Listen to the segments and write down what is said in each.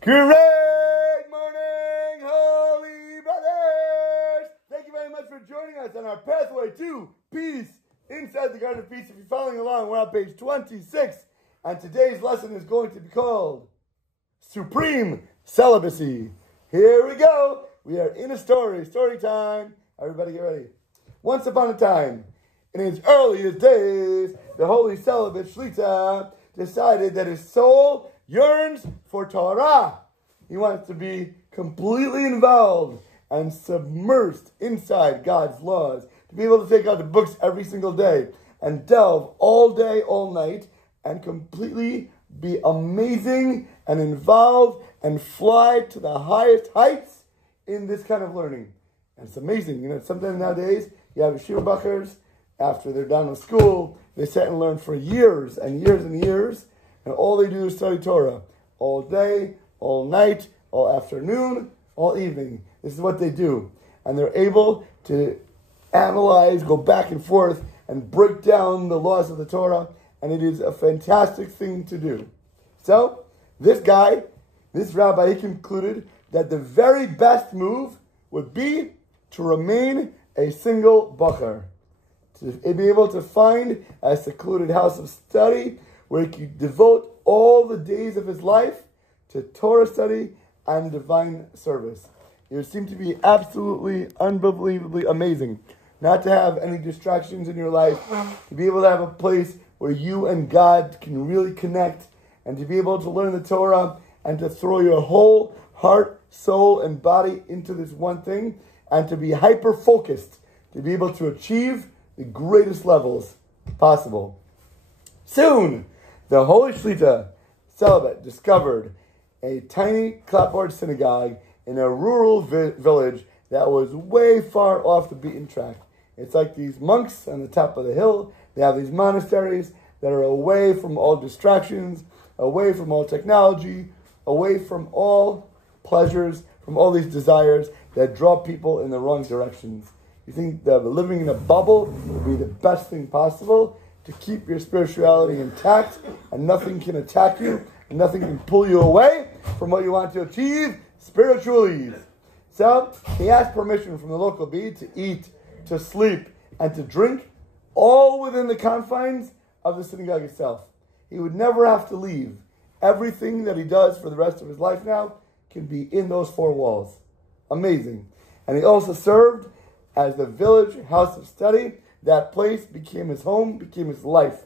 Great morning, holy brothers! Thank you very much for joining us on our pathway to peace inside the Garden of Peace. If you're following along, we're on page 26, and today's lesson is going to be called Supreme Celibacy. Here we go. We are in a story time. Everybody get ready. Once upon a time, in his earliest days, the holy celibate Shlita decided that his soul yearns for Torah. He wants to be completely involved and submersed inside God's laws, to be able to take out the books every single day and delve all day, all night, and completely be amazing and involved and fly to the highest heights in this kind of learning. And it's amazing. You know, sometimes nowadays you have yeshiva bachers, after they're done with school, they sit and learn for years and years and years, and all they do is study Torah. All day, all night, all afternoon, all evening. This is what they do. And they're able to analyze, go back and forth, and break down the laws of the Torah, and it is a fantastic thing to do. So, this rabbi, he concluded that the very best move would be to remain a single bacher, to be able to find a secluded house of study where he could devote all the days of his life to Torah study and divine service. It would seem to be absolutely, unbelievably amazing not to have any distractions in your life, to be able to have a place where you and God can really connect, and to be able to learn the Torah and to throw your whole heart, soul, and body into this one thing, and to be hyper-focused, to be able to achieve the greatest levels possible. Soon, the holy Shlita celibate discovered a tiny clapboard synagogue in a rural village that was way far off the beaten track. It's like these monks on the top of the hill. They have these monasteries that are away from all distractions, away from all technology, away from all pleasures, from all these desires that draw people in the wrong directions. You think that living in a bubble would be the best thing possible to keep your spirituality intact, and nothing can attack you, and nothing can pull you away from what you want to achieve spiritually. So he asked permission from the local bee to eat, to sleep, and to drink, all within the confines of the synagogue itself. He would never have to leave. Everything that he does for the rest of his life now can be in those four walls. Amazing. And he also served as the village house of study. That place became his home, became his life.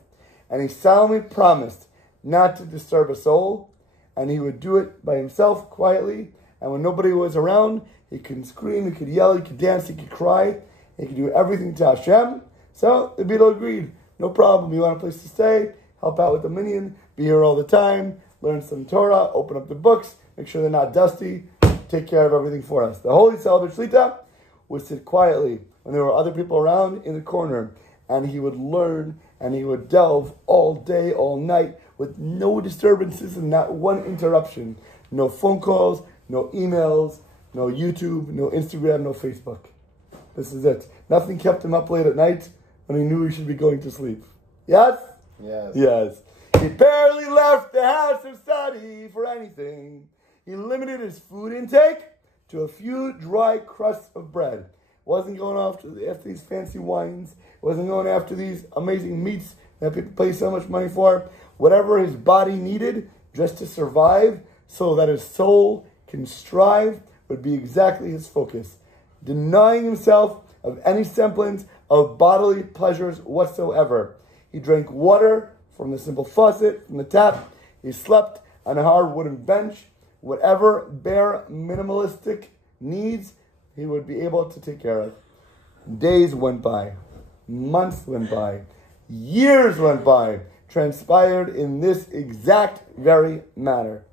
And he solemnly promised not to disturb a soul, and he would do it by himself quietly. And when nobody was around, he could scream, he could yell, he could dance, he could cry, he could do everything to Hashem. So the Beadle agreed. No problem. You want a place to stay? Help out with the minyan. Be here all the time. Learn some Torah. Open up the books. Make sure they're not dusty. Take care of everything for us. The holy celibate Shlita would sit quietly when there were other people around in the corner, and he would learn and he would delve all day, all night with no disturbances and not one interruption. No phone calls, no emails, no YouTube, no Instagram, no Facebook. This is it. Nothing kept him up late at night when he knew he should be going to sleep. Yes? Yes. Yes. He barely left the house of study for anything. He limited his food intake to a few dry crusts of bread. Wasn't going after these fancy wines. Wasn't going after these amazing meats that people pay so much money for. Whatever his body needed just to survive so that his soul can strive would be exactly his focus. Denying himself of any semblance of bodily pleasures whatsoever. He drank water from the simple faucet, from the tap. He slept on a hard wooden bench. Whatever bare minimalistic needs, he would be able to take care of. Days went by. Months went by. Years went by. Transpired in this exact very manner.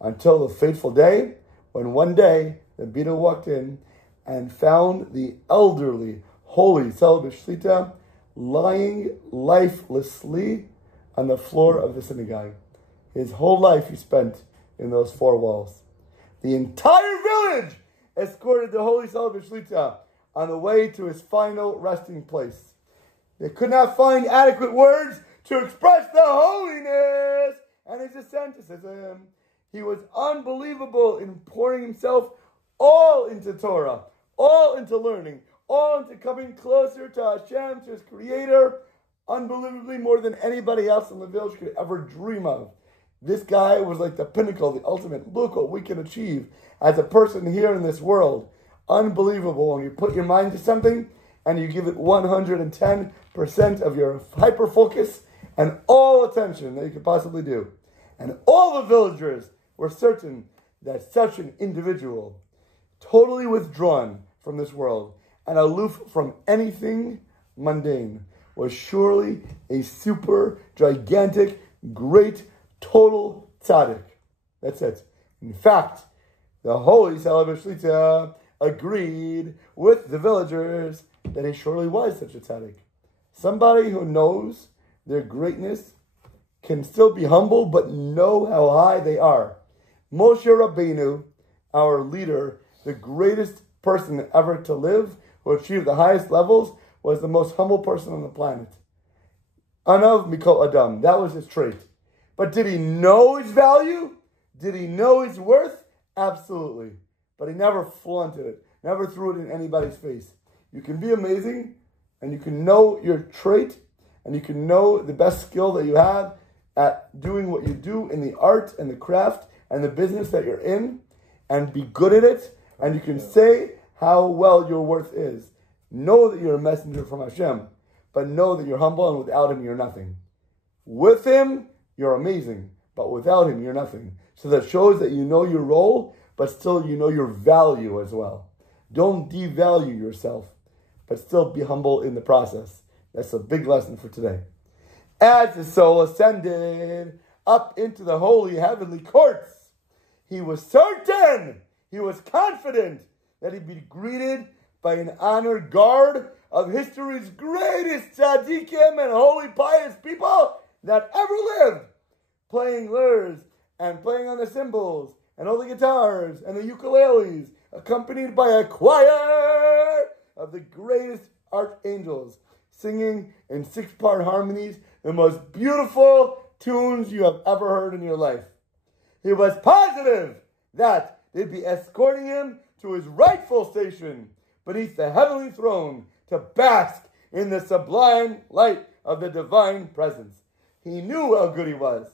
Until the fateful day when one day the Beadle walked in and found the elderly, holy celibate Shlita lying lifelessly on the floor of the synagogue. His whole life he spent in those four walls. The entire village escorted the holy celibate Shlita on the way to his final resting place. They could not find adequate words to express the holiness and his asceticism. He was unbelievable in pouring himself all into Torah, all into learning, all into coming closer to Hashem, to his Creator, unbelievably more than anybody else in the village could ever dream of. This guy was like the pinnacle, the ultimate. Look what we can achieve as a person here in this world. Unbelievable. When you put your mind to something and you give it 110% of your hyper focus and all attention that you could possibly do. And all the villagers were certain that such an individual, totally withdrawn from this world and aloof from anything mundane, was surely a super, gigantic, great, total tzaddik. That's it. In fact, the holy Celibacy Shlita agreed with the villagers that he surely was such a tzaddik. Somebody who knows their greatness can still be humble, but know how high they are. Moshe Rabbeinu, our leader, the greatest person ever to live, who achieved the highest levels, was the most humble person on the planet. Anav Mikol Adam. That was his trait. But did he know his value? Did he know his worth? Absolutely. But he never flaunted it. Never threw it in anybody's face. You can be amazing, and you can know your trait, and you can know the best skill that you have at doing what you do in the art and the craft and the business that you're in, and be good at it, and you can say how well your worth is. Know that you're a messenger from Hashem, but know that you're humble, and without him, you're nothing. With him, you're amazing, but without him, you're nothing. So that shows that you know your role, but still you know your value as well. Don't devalue yourself, but still be humble in the process. That's a big lesson for today. As his soul ascended up into the holy heavenly courts, he was certain, he was confident that he'd be greeted by an honored guard of history's greatest tzaddikim and holy pious people that ever lived, playing lyres and playing on the cymbals and all the guitars and the ukuleles, accompanied by a choir of the greatest archangels, singing in 6-part harmonies the most beautiful tunes you have ever heard in your life. He was positive that they'd be escorting him to his rightful station beneath the heavenly throne to bask in the sublime light of the divine presence. He knew how good he was,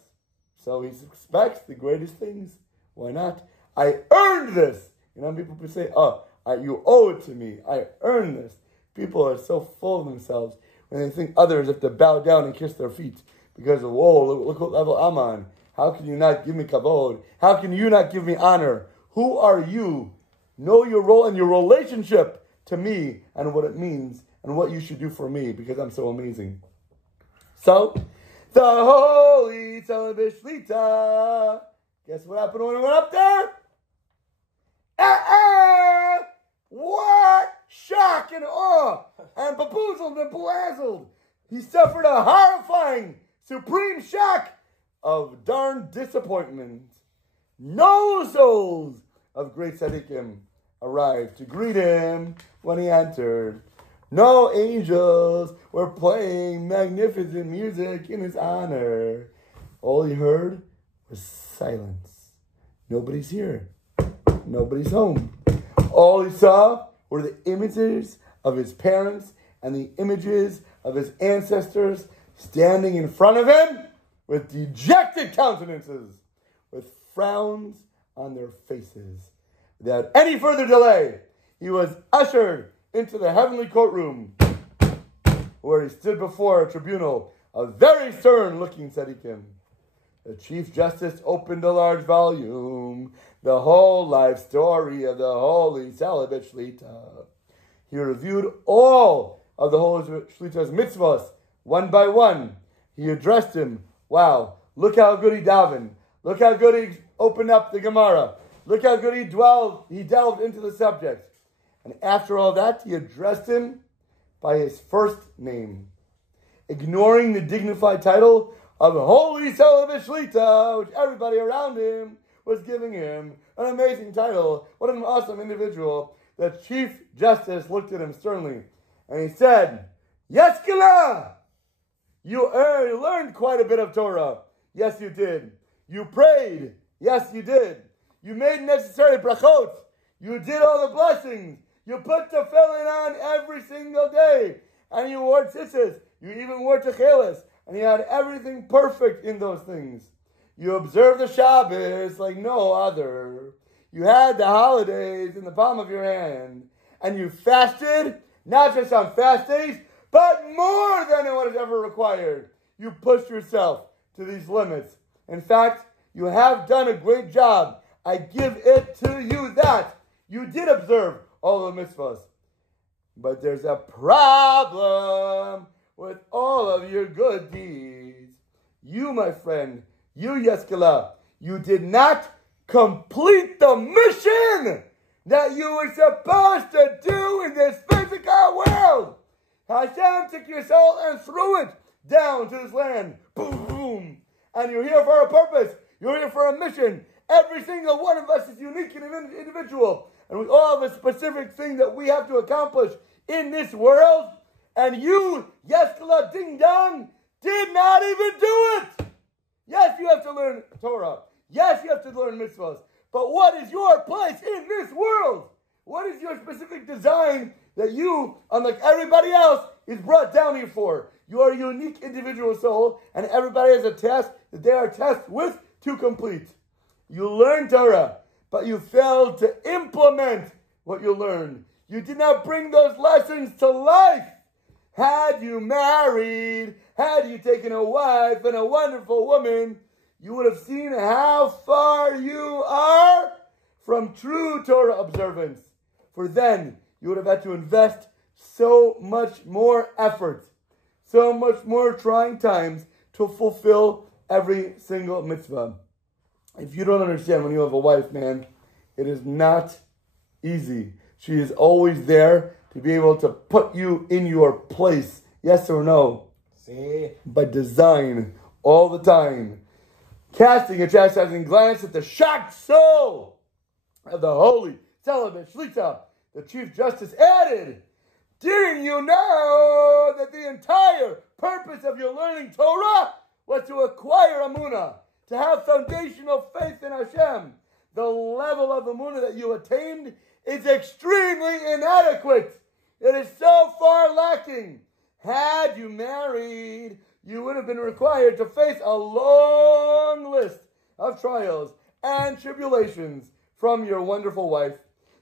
so he expects the greatest things. Why not? I earned this. You know, people say, you owe it to me. I earned this. People are so full of themselves when they think others have to bow down and kiss their feet because of, whoa, look what level I'm on. How can you not give me kavod? How can you not give me honor? Who are you? Know your role and your relationship to me and what it means and what you should do for me because I'm so amazing. So, the holy Celibacy Shlita. Guess what happened when we went up there? What? Shock and awe and bamboozled and bedazzled. He suffered a horrifying, supreme shock of darn disappointment. No souls of great tzaddikim arrived to greet him when he entered. No angels were playing magnificent music in his honor. All he heard was silence. Nobody's here. Nobody's home. All he saw were the images of his parents and the images of his ancestors standing in front of him with dejected countenances, with frowns on their faces. Without any further delay, he was ushered into the heavenly courtroom, where he stood before a tribunal of very stern-looking tzaddikim. The Chief Justice opened a large volume, the whole life story of the holy Celibacy Shlita. He reviewed all of the holy Shlita's mitzvahs, one by one. He addressed him. Wow, look how good he davened. Look how good he opened up the Gemara. Look how good he delved into the subject. And after all that, he addressed him by his first name, ignoring the dignified title of Holy Celibacy Shlita, which everybody around him was giving him. An amazing title. What an awesome individual. The Chief Justice looked at him sternly, and he said, Yes, Kala! You learned quite a bit of Torah. Yes, you did. You prayed, Yes, you did. You made necessary brachot. You did all the blessings. You put tefillin on every single day. And you wore tzitzis. You even wore techeles. And you had everything perfect in those things. You observed the Shabbos like no other. You had the holidays in the palm of your hand. And you fasted, not just on fast days, but more than what is ever required. You pushed yourself to these limits. In fact, you have done a great job. I give it to you that you did observe all the mitzvahs. But there's a problem with all of your good deeds. You, my friend, you, Yeskala, you did not complete the mission that you were supposed to do in this physical world. Hashem took your soul and threw it down to this land. Boom, boom. And you're here for a purpose. You're here for a mission. Every single one of us is unique and an individual. And we all have a specific thing that we have to accomplish in this world. And you, Yeskala Ding Dong, did not even do it. Yes, you have to learn Torah. Yes, you have to learn mitzvahs. But what is your place in this world? What is your specific design that you, unlike everybody else, is brought down here for? You are a unique individual soul, and everybody has a task that they are tasked with to complete. You learned Torah, but you failed to implement what you learned. You did not bring those lessons to life. Had you married, had you taken a wife and a wonderful woman, you would have seen how far you are from true Torah observance. For then, you would have had to invest so much more effort, so much more trying times to fulfill every single mitzvah. If you don't understand, when you have a wife, man, it is not easy. She is always there to be able to put you in your place. Yes or no? See? By design, all the time. Casting a chastising glance at the shocked soul of the holy celibate Shlita, the Chief Justice added, didn't you know that the entire purpose of your learning Torah was to acquire Amunah, to have foundational faith in Hashem? The level of Amunah that you attained is extremely inadequate. It is so far lacking. Had you married, you would have been required to face a long list of trials and tribulations from your wonderful wife.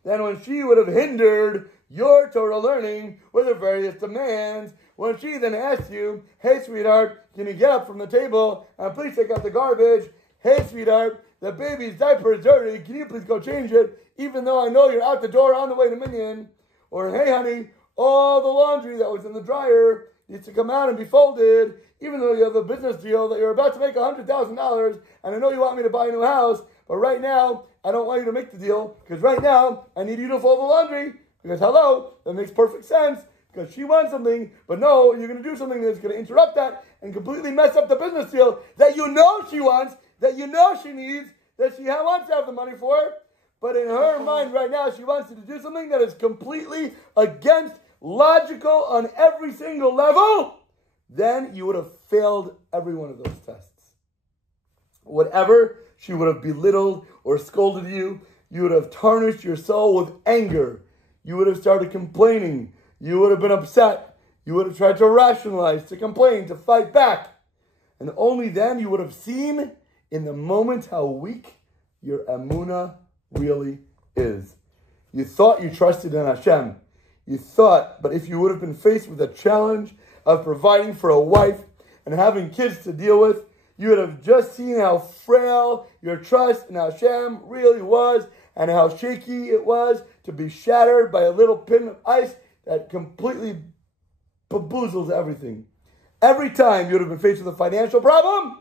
Then when she would have hindered your Torah learning with her various demands, when she then asked you, hey sweetheart, can you get up from the table and please take out the garbage? Hey sweetheart, the baby's diaper is dirty, can you please go change it, even though I know you're out the door on the way to Minyan? Or hey honey, all the laundry that was in the dryer needs to come out and be folded, even though you have a business deal that you're about to make $100,000, and I know you want me to buy a new house, but right now, I don't want you to make the deal, because right now, I need you to fold the laundry, because hello, that makes perfect sense, because she wants something, but no, you're going to do something that's going to interrupt that, and completely mess up the business deal that you know she wants, that you know she needs, that she wants to have the money for, but in her mind right now, she wants you to do something that is completely against logical on every single level, then you would have failed every one of those tests. Whatever she would have belittled or scolded you, you would have tarnished your soul with anger. You would have started complaining. You would have been upset. You would have tried to rationalize, to complain, to fight back. And only then you would have seen in the moment how weak your emunah really is. You thought you trusted in Hashem. You thought, but if you would have been faced with the challenge of providing for a wife and having kids to deal with, you would have just seen how frail your trust in Hashem really was and how shaky it was to be shattered by a little pin of ice that completely bamboozles everything. Every time you would have been faced with a financial problem,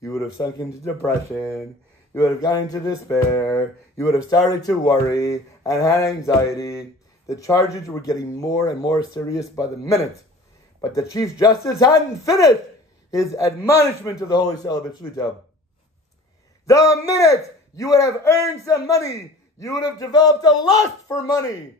you would have sunk into depression. You would have gone into despair. You would have started to worry and had anxiety. The charges were getting more and more serious by the minute. But the Chief Justice hadn't finished his admonishment of the Holy Celibate Shlita. The minute you would have earned some money, you would have developed a lust for money.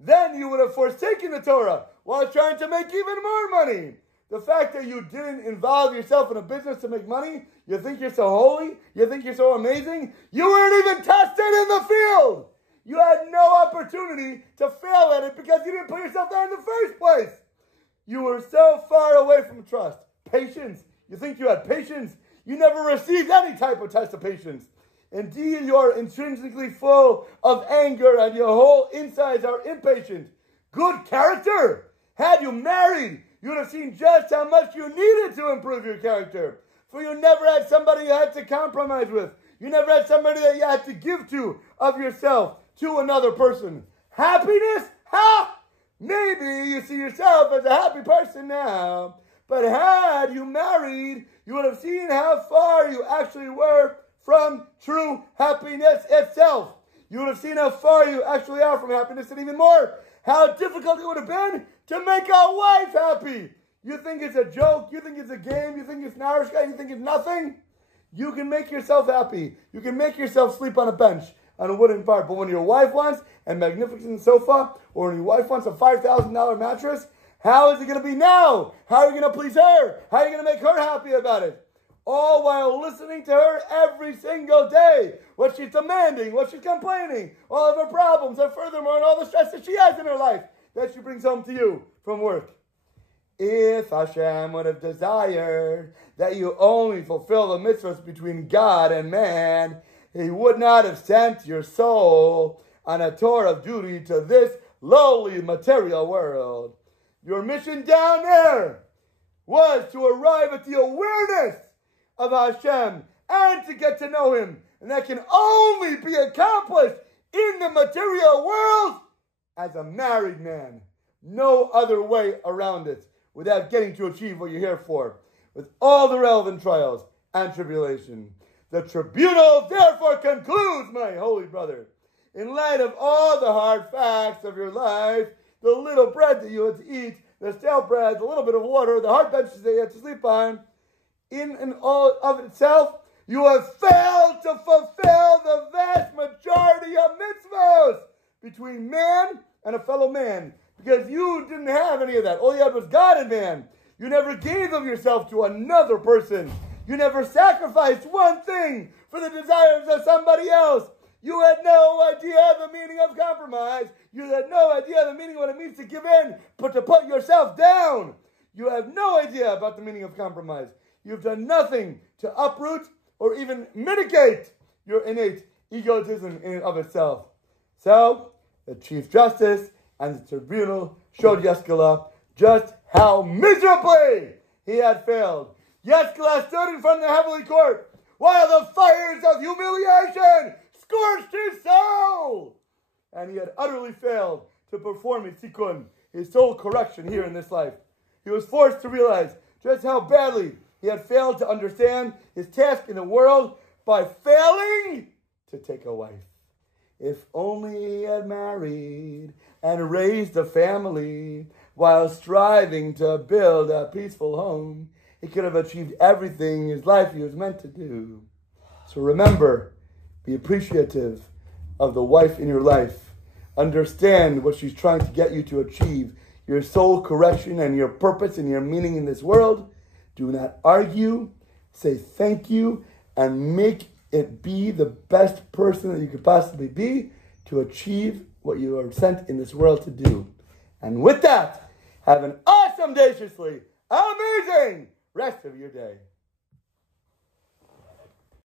Then you would have forsaken the Torah while trying to make even more money. The fact that you didn't involve yourself in a business to make money, you think you're so holy, you think you're so amazing, you weren't even tested in the field. You had no opportunity to fail at it because you didn't put yourself there in the first place. You were so far away from trust. Patience. You think you had patience? You never received any type of test of patience. Indeed, you are intrinsically full of anger and your whole insides are impatient. Good character. Had you married, you would have seen just how much you needed to improve your character. For you never had somebody you had to compromise with. You never had somebody that you had to give to of yourself to another person. Happiness? Ha! Maybe you see yourself as a happy person now. But had you married, you would have seen how far you actually were from true happiness itself. You would have seen how far you actually are from happiness, and even more, how difficult it would have been to make a wife happy. You think it's a joke, you think it's a game, you think it's narishka, you think it's nothing? You can make yourself happy. You can make yourself sleep on a bench, on a wooden part. But when your wife wants a magnificent sofa, or when your wife wants a $5,000 mattress, how is it going to be now? How are you going to please her? How are you going to make her happy about it? All while listening to her every single day. What she's demanding, what she's complaining, all of her problems, and furthermore, and all the stress that she has in her life that she brings home to you from work. If Hashem would have desired that you only fulfill the mitzvahs between God and man, He would not have sent your soul on a tour of duty to this lowly material world. Your mission down there was to arrive at the awareness of Hashem and to get to know Him. And that can only be accomplished in the material world as a married man. No other way around it without getting to achieve what you're here for, with all the relevant trials and tribulation. The tribunal therefore concludes, my holy brother, in light of all the hard facts of your life, the little bread that you had to eat, the stale bread, the little bit of water, the hard benches that you had to sleep on, in and all of itself, you have failed to fulfill the vast majority of mitzvahs between man and a fellow man, because you didn't have any of that. All you had was God and man. You never gave of yourself to another person. You never sacrificed one thing for the desires of somebody else. You had no idea the meaning of compromise. You had no idea the meaning of what it means to give in, but to put yourself down. You have no idea about the meaning of compromise. You've done nothing to uproot or even mitigate your innate egotism in and of itself. So, the Chief Justice and the tribunal showed Yeskala just how miserably he had failed. Yeskala stood in front of the heavenly court while the fires of humiliation scorched his soul. And he had utterly failed to perform his tikkun, his soul correction here in this life. He was forced to realize just how badly he had failed to understand his task in the world by failing to take a wife. If only he had married and raised a family while striving to build a peaceful home, he could have achieved everything in his life he was meant to do. So remember, be appreciative of the wife in your life. Understand what she's trying to get you to achieve, your soul correction and your purpose and your meaning in this world. Do not argue, say thank you, and make it be the best person that you could possibly be to achieve what you are sent in this world to do. And with that, have an awesome, deliciously amazing rest of your day.